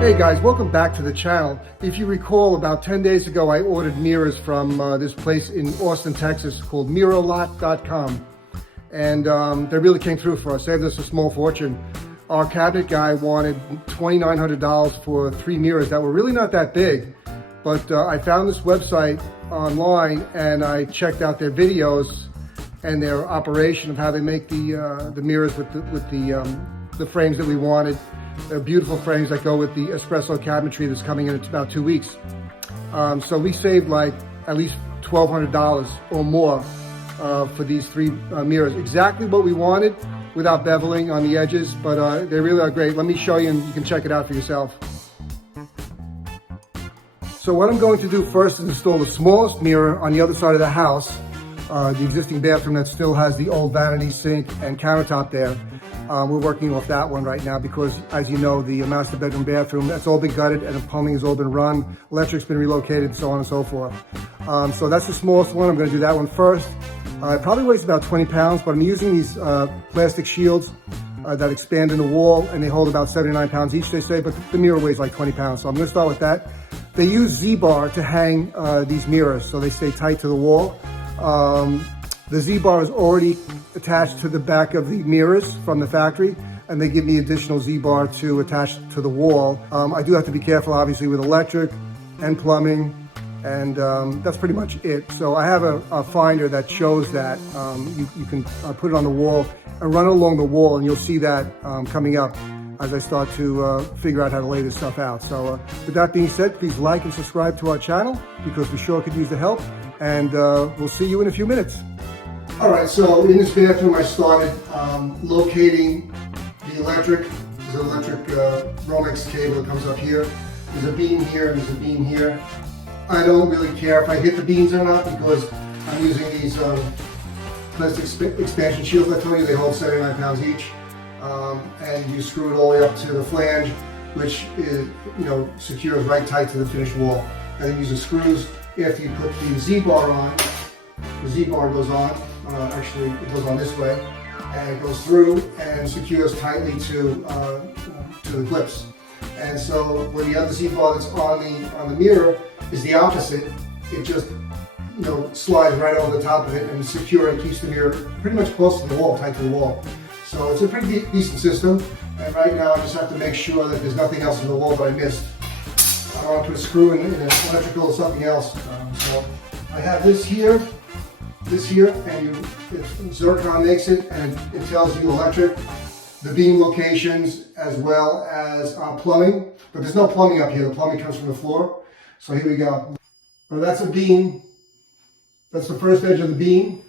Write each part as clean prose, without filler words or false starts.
Hey guys, welcome back to the channel. If you recall, about 10 days ago I ordered mirrors from this place in Austin, Texas called mirrorlot.com, and they really came through for us, saved us a small fortune. Our cabinet guy wanted $2,900 for 3 mirrors that were really not that big, but I found this website online and I checked out their videos and their operation of how they make the mirrors with the frames that we wanted. They're beautiful frames that go with the espresso cabinetry that's coming in about 2 weeks. So we saved like at least $1,200 or more for these 3 mirrors. Exactly what we wanted without beveling on the edges, but they really are great. Let me show you and you can check it out for yourself. So what I'm going to do first is install the smallest mirror on the other side of the house, the existing bathroom that still has the old vanity sink and countertop there. We're working off that one right now because, as you know, the master bedroom bathroom, that's all been gutted and the plumbing has all been run, electric's been relocated, and so on and so forth. So that's the smallest one. I'm going to do that one first. It probably weighs about 20 pounds, but I'm using these plastic shields that expand in the wall, and they hold about 79 pounds each, they say, but the mirror weighs like 20 pounds. So I'm going to start with that. They use Z-bar to hang these mirrors, so they stay tight to the wall. The Z-bar is already attached to the back of the mirrors from the factory, and they give me additional Z-bar to attach to the wall. I do have to be careful, obviously, with electric and plumbing, and that's pretty much it. So I have a finder that shows that. You can put it on the wall and run it along the wall, and you'll see that coming up as I start to figure out how to lay this stuff out. So with that being said, please like and subscribe to our channel because we sure could use the help, and we'll see you in a few minutes. All right, so in this bathroom, I started locating the electric. There's an electric Romex cable that comes up here. There's a beam here, and there's a beam here. I don't really care if I hit the beams or not because I'm using these plastic expansion shields. I told you they hold 79 pounds each, and you screw it all the way up to the flange, which is, secures right tight to the finished wall. And then use the screws after you put the Z-bar on. The Z-bar goes on. Actually, it goes on this way, and it goes through and secures tightly to the clips. And so when the other Z-bar that's on the mirror is the opposite, it just slides right over the top of it and secure and keeps the mirror pretty much close to the wall, tight to the wall. So it's a pretty decent system. And right now I just have to make sure that there's nothing else in the wall that I missed. I want to put a screw in an electrical or something else. So I have this here, and Zircon makes it, and it tells you electric, the beam locations, as well as plumbing. But there's no plumbing up here. The plumbing comes from the floor. So here we go. So that's a beam. That's the first edge of the beam,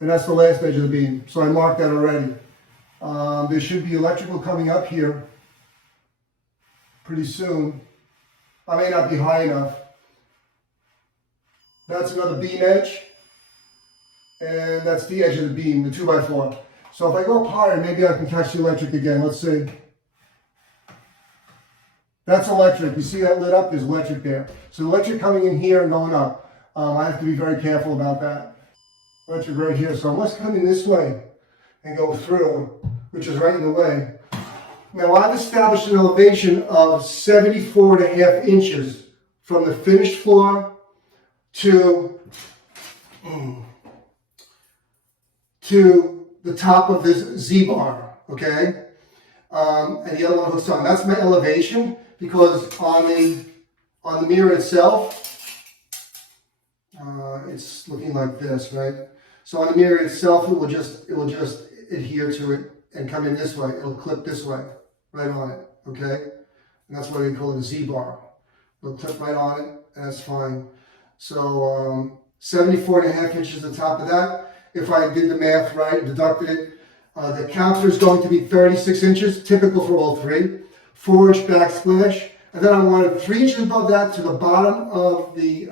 and that's the last edge of the beam. So I marked that already. There should be electrical coming up here pretty soon. I may not be high enough. That's another beam edge. And that's the edge of the beam, the 2x4. So if I go up higher, maybe I can catch the electric again. Let's see. That's electric. You see that lit up? There's electric there. So electric coming in here and going up. I have to be very careful about that. Electric right here. So I must come in this way and go through, which is right in the way. Now I've established an elevation of 74.5 inches from the finished floor to the top of this Z-bar, okay? And the other one hooks on. That's my elevation because on the mirror itself, it's looking like this, right? So on the mirror itself, it will just adhere to it and come in this way. It'll clip this way, right on it, okay? And that's why they call it a Z-bar. It'll clip right on it, and that's fine. So 74.5 inches at the top of that. If I did the math right, deducted it, the counter is going to be 36 inches, typical for all 3. 4-inch backsplash, and then I wanted 3 inches above that to the bottom of the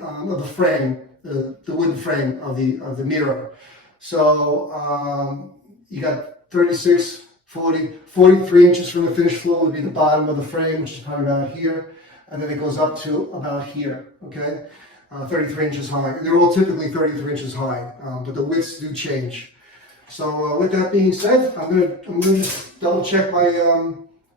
frame, the wooden frame of the mirror. So you got 36, 40, 43 inches from the finished floor would be the bottom of the frame, which is probably about here, and then it goes up to about here. Okay. 33 inches high. They're all typically 33 inches high, but the widths do change. So with that being said, I'm gonna just double check my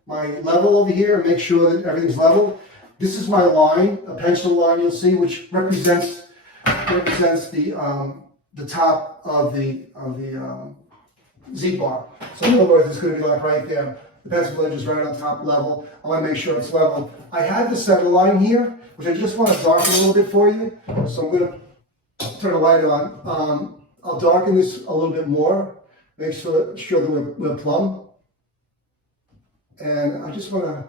my level over here and make sure that everything's level. This is my line, a pencil line you'll see, which represents the top of the Z-bar. So in other words, it's going to be like right there. The pencil edge is right on top level. I want to make sure it's level. I had the center line here, which I just want to darken a little bit for you. So I'm going to turn the light on. I'll darken this a little bit more. Make sure that we're plumb. And I just want to...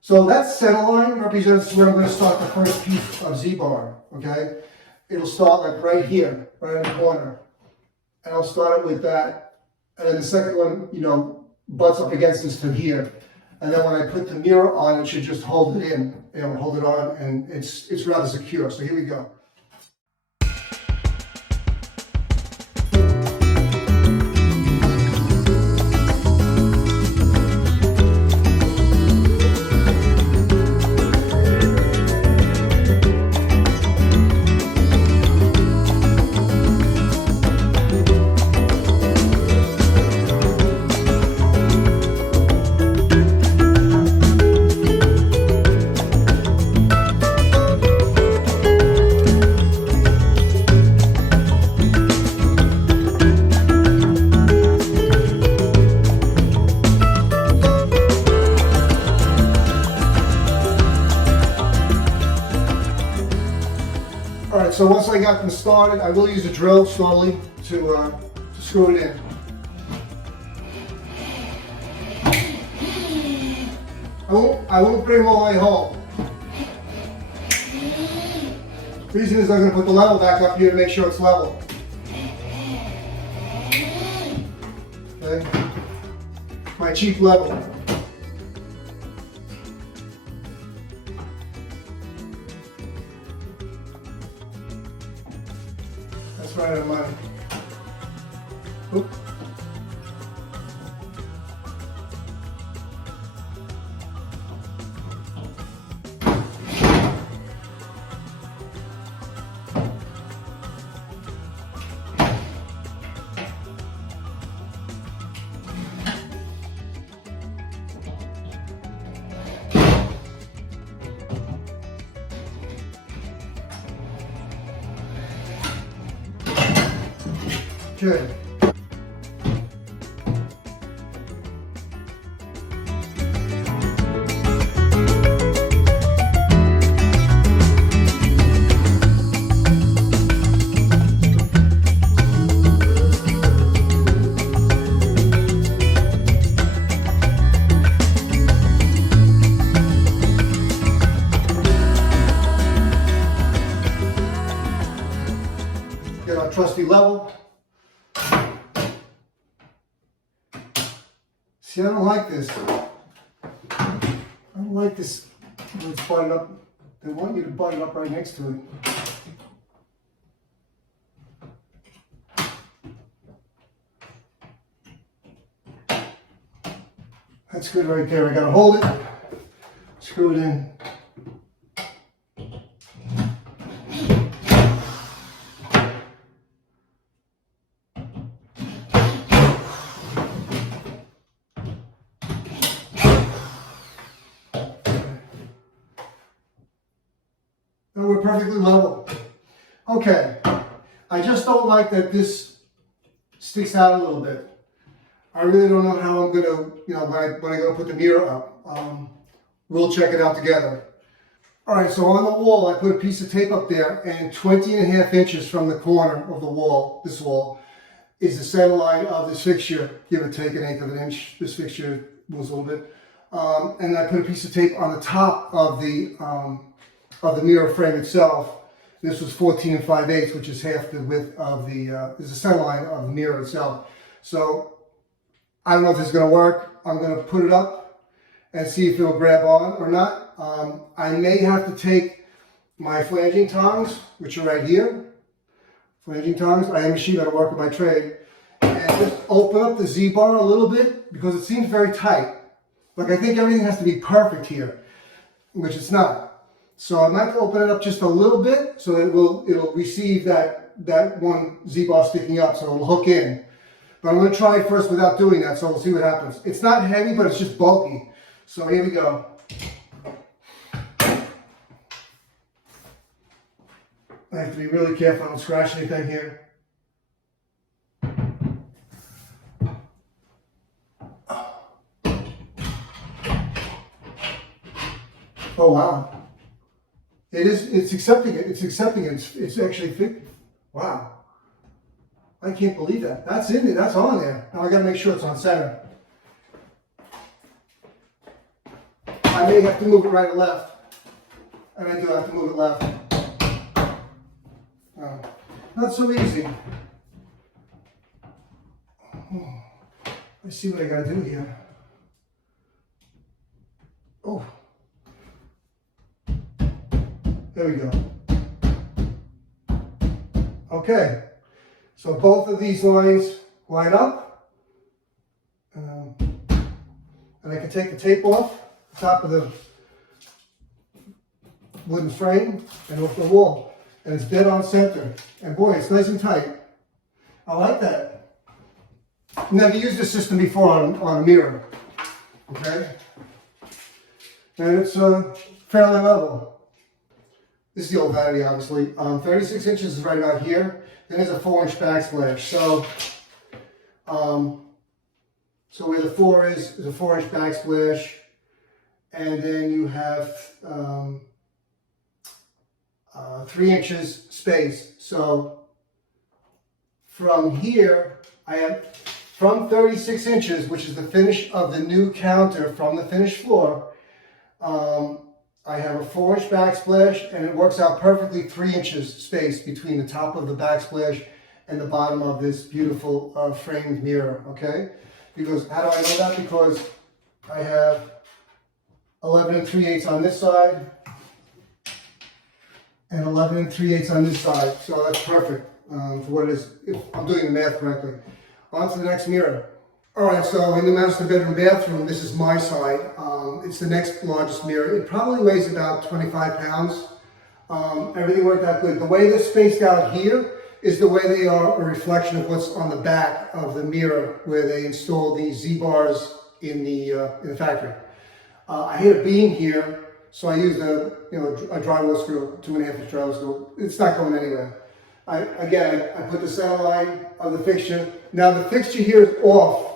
So that center line represents where I'm going to start the first piece of Z-bar, okay? It'll start like right here, right in the corner. And I'll start it with that. And then the second one, you know, butts up against this to here. And then when I put the mirror on, it should just hold it in, you know, hold it on, and it's rather secure. So here we go. Alright, so once I got them started, I will use a drill slowly to screw it in. I won't bring them all the way home. The reason is I'm going to put the level back up here to make sure it's level. Okay? My cheap level. That's right on money. Oop. Okay. Get our trusty level. See, I don't like this. I don't like this when it's butted up. They want you to butt it up right next to it. That's good right there. I gotta hold it, screw it in. And we're perfectly level. Okay, I just don't like that this sticks out a little bit. I really don't know how I'm gonna, you know, when I go put the mirror up. We'll check it out together. All right, so on the wall, I put a piece of tape up there, and 20.5 inches from the corner of the wall, this wall, is the center line of this fixture, give or take 1/8 of an inch. This fixture moves a little bit. And I put a piece of tape on the top of the mirror frame itself. This was 14 5/8, which is half the width of is the center line of the mirror itself. So I don't know if this is going to work. I'm going to put it up and see if it'll grab on or not. I may have to take my flanging tongs, which are right here. Flanging tongs. I am a sheet metal worker by trade. And just open up the Z-bar a little bit because it seems very tight. Like I think everything has to be perfect here, which it's not. So I might open it up just a little bit so that it'll receive that one Z-bar sticking up, so it'll hook in. But I'm going to try it first without doing that, so we'll see what happens. It's not heavy, but it's just bulky. So here we go. I have to be really careful I don't scratch anything here. Oh wow. It's accepting it. It's accepting it. It's actually fit. Wow. I can't believe that. That's in there. That's on there. Now I gotta make sure it's on center. I may have to move it right or left. And I do have to move it left. Not so easy. Let's see what I gotta do here. Oh. There we go. Okay. So both of these lines line up. And I can take the tape off the top of the wooden frame and off the wall. And it's dead on center. And boy, it's nice and tight. I like that. Never used this system before on a mirror. Okay? And it's fairly level. This is the old vanity, obviously. 36 inches is right about here. Then there's a 4-inch backsplash. So where the 4 is a 4-inch backsplash. And then you have 3 inches space. So from here, I have from 36 inches, which is the finish of the new counter from the finished floor, I have a 4-inch backsplash, and it works out perfectly 3 inches space between the top of the backsplash and the bottom of this beautiful framed mirror, okay? Because, how do I know that? Because I have 11 3/8 on this side and 11 3/8 on this side, so that's perfect for what it is, if I'm doing the math correctly. On to the next mirror. All right, so in the master bedroom bathroom, this is my side. It's the next largest mirror. It probably weighs about 25 pounds. Everything worked out good. The way they're spaced out here is the way they are a reflection of what's on the back of the mirror where they install these Z-bars in the factory. I hit a beam here, so I used a drywall screw, 2.5-inch drywall screw. It's not going anywhere. I put the center line of the fixture. Now the fixture here is off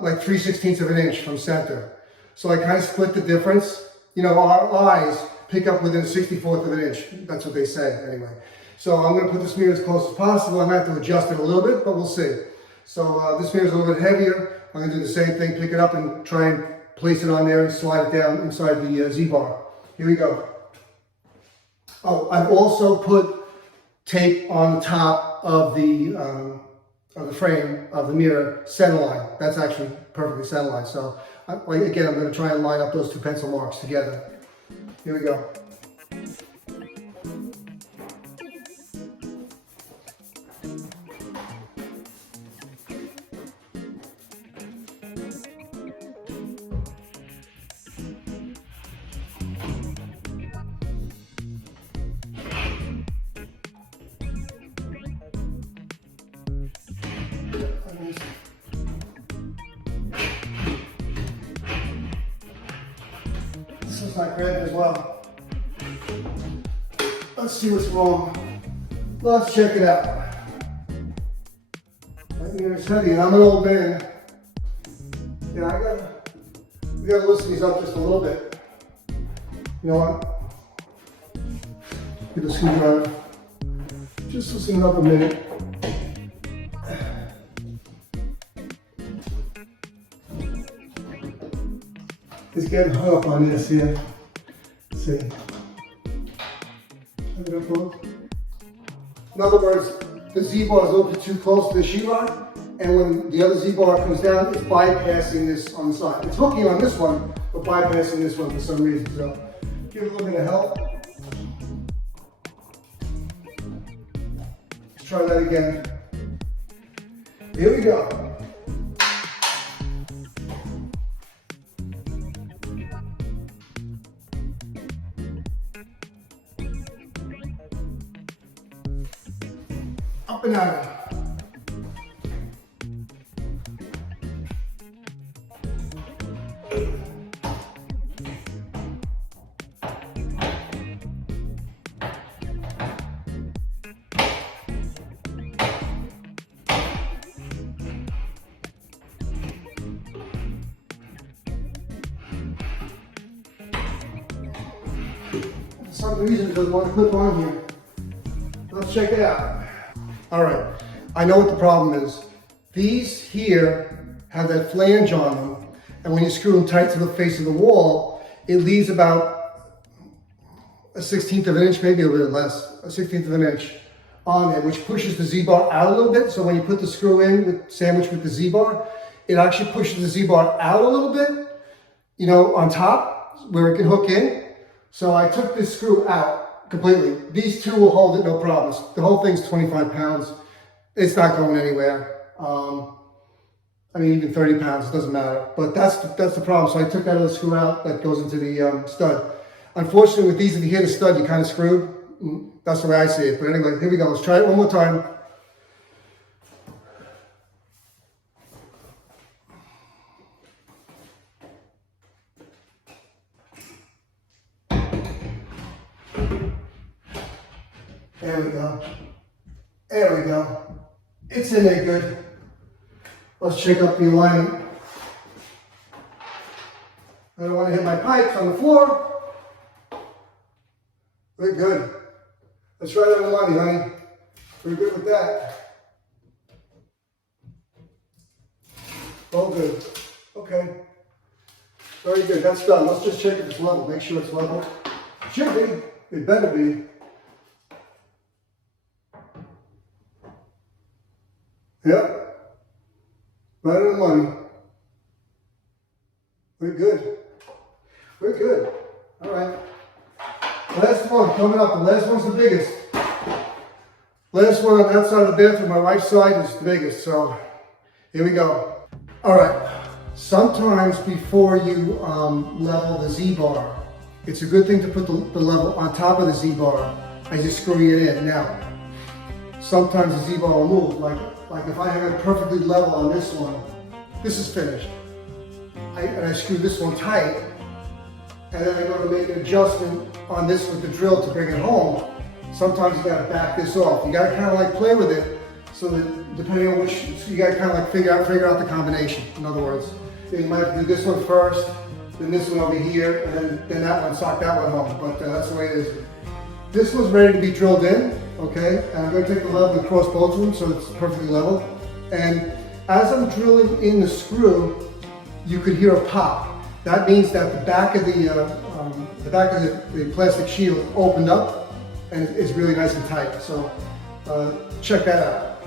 like 3/16 of an inch from center. So I kind of split the difference. You know, our eyes pick up within a 64th of an inch. That's what they say anyway. So I'm going to put this mirror as close as possible. I might have to adjust it a little bit, but we'll see. So this mirror is a little bit heavier. I'm going to do the same thing, pick it up and try and place it on there and slide it down inside the Z-bar. Here we go. Oh, I've also put tape on the top of the frame of the mirror center line. That's actually perfectly center line. So again, I'm going to try and line up those 2 pencil marks together. Here we go. This is not great as well. Let's see what's wrong. Let's check it out. It's heavy, and I'm an old man. Yeah, we gotta loosen these up just a little bit. You know what? Get a screwdriver. Just loosen it up a minute. It's getting hung up on this here. Let's see. In other words, the Z-bar is a little bit too close to the sheetrock, and when the other Z-bar comes down, it's bypassing this on the side. It's hooking on this one, but bypassing this one for some reason. So give it a little bit of help. Let's try that again. Here we go. Up and out. some reason it doesn't want to clip on here. Let's check it out. All right, I know what the problem is. These here have that flange on them, and when you screw them tight to the face of the wall, it leaves about a 1/16 of an inch, maybe a little less, a 1/16 of an inch on there, which pushes the Z-bar out a little bit. So when you put the screw in, sandwiched with the Z-bar, it actually pushes the Z-bar out a little bit, you know, on top where it can hook in. So I took this screw out completely. These two will hold it, no problems. The whole thing's 25 pounds. It's not going anywhere. I mean, even 30 pounds, it doesn't matter. But that's the problem. So I took that other screw out that goes into the stud. Unfortunately, with these, if you hit a stud, you're kind of screwed. That's the way I see it. But anyway, here we go. Let's try it one more time. There we go. There we go. It's in there good. Let's check up the alignment. I don't want to hit my pipes on the floor. We're good. Let's try that with money, honey. We're good with that. All good. Okay. Very good. That's done. Let's just check if it's level. Make sure it's level. Should be. It better be. Yep. Right on the money. We're good. We're good. All right. Last one coming up. The last one's the biggest. Last one on that side of the bathroom. My wife's side is the biggest. So here we go. All right. Sometimes before you level the Z-bar, it's a good thing to put the level on top of the Z-bar and just screw it in. Now, sometimes the Z-bar will move. Like if I have it perfectly level on this one, this is finished. And I screw this one tight, and then I go to make an adjustment on this with the drill to bring it home. Sometimes you gotta back this off. You gotta kind of like play with it, so that depending on which, you gotta kind of like figure out the combination. In other words, you might have to do this one first, then this one over here, and then that one, sock that one home. But that's the way it is. This one's ready to be drilled in, okay? And I'm gonna take the level across both of them so it's perfectly level. And as I'm drilling in the screw, you could hear a pop. That means that the back of the plastic shield opened up and is really nice and tight. So check that out.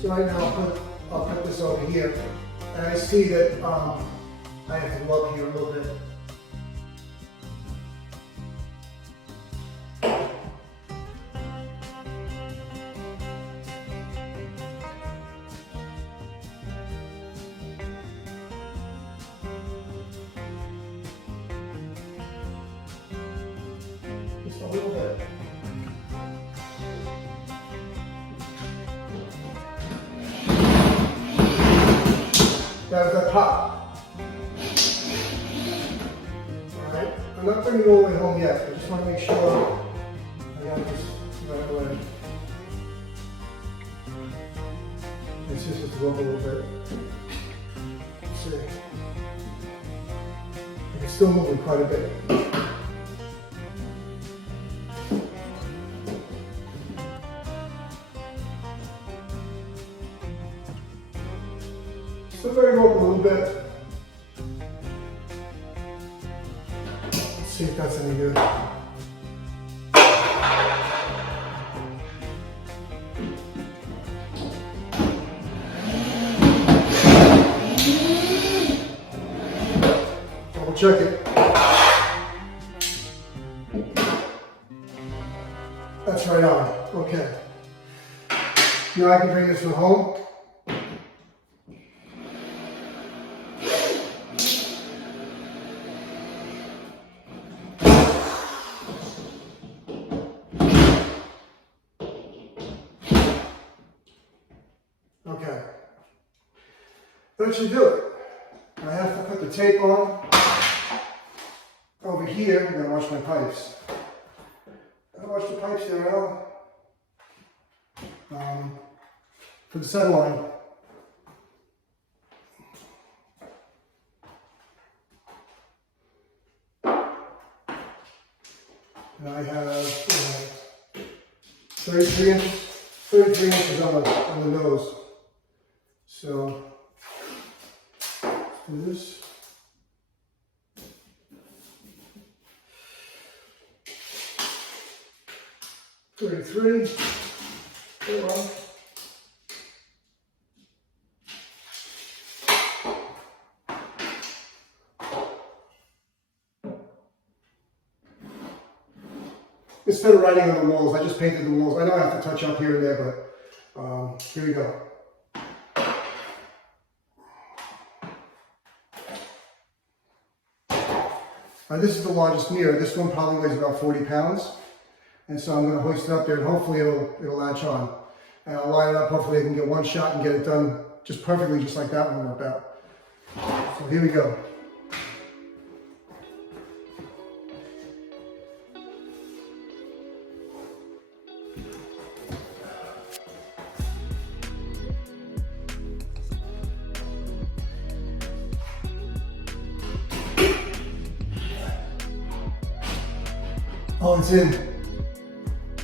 So right now I'll put this over here, and I see that I have to go up here a little bit. Just a little bit. That was that pop. Alright, I'm not bringing it all the way home yet. I just want to make sure I got this right away. Let's just go up a little bit. Let's see. It's still moving quite a bit. Still very up a little bit. Let's see if that's any good. Double check it. That's right on. Okay. Now I can bring this one home. Okay, that should do it. I have to put the tape on over here. I'm gonna wash my pipes. Gotta wash the pipes there, Al. For the center line. inches on the nose. So let's do this. $33. Go on. Instead of writing on the walls, I just painted the walls. I know I have to touch up here and there, but here we go. This is the largest mirror. This one probably weighs about 40 pounds. And so I'm going to hoist it up there and hopefully it'll latch on. And I'll line it up. Hopefully I can get one shot and get it done just perfectly, just like that one worked out. So here we go. Oh, it's in.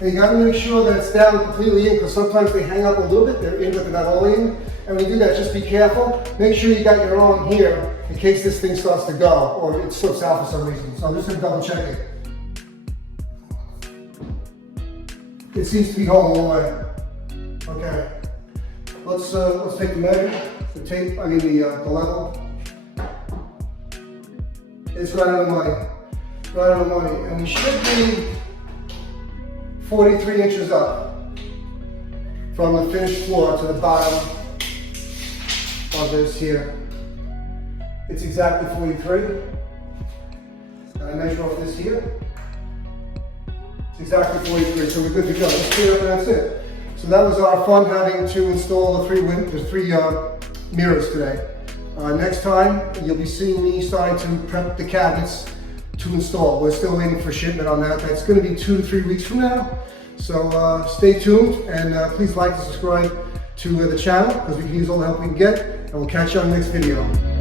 And you gotta make sure that it's down completely in, because sometimes they hang up a little bit, they're in but they're not all in. And when you do that, just be careful. Make sure you got your arm here in case this thing starts to go or it slips out for some reason. So I'm just gonna double check it. It seems to be holding all the way. Okay. Let's take the measure, the tape, I mean the level. It's right on the money. Right on the money. And we should be 43 inches up from the finished floor to the bottom of this here. It's exactly 43. And I measure off this here. It's exactly 43, so we're good to go. Let's clear up and that's it. So that was our fun having to install the three mirrors today. Next time, you'll be seeing me starting to prep the cabinets to install. We're still waiting for shipment on that. That's going to be 2 to 3 weeks from now. So stay tuned and please like and subscribe to the channel because we can use all the help we can get. And we'll catch you on the next video.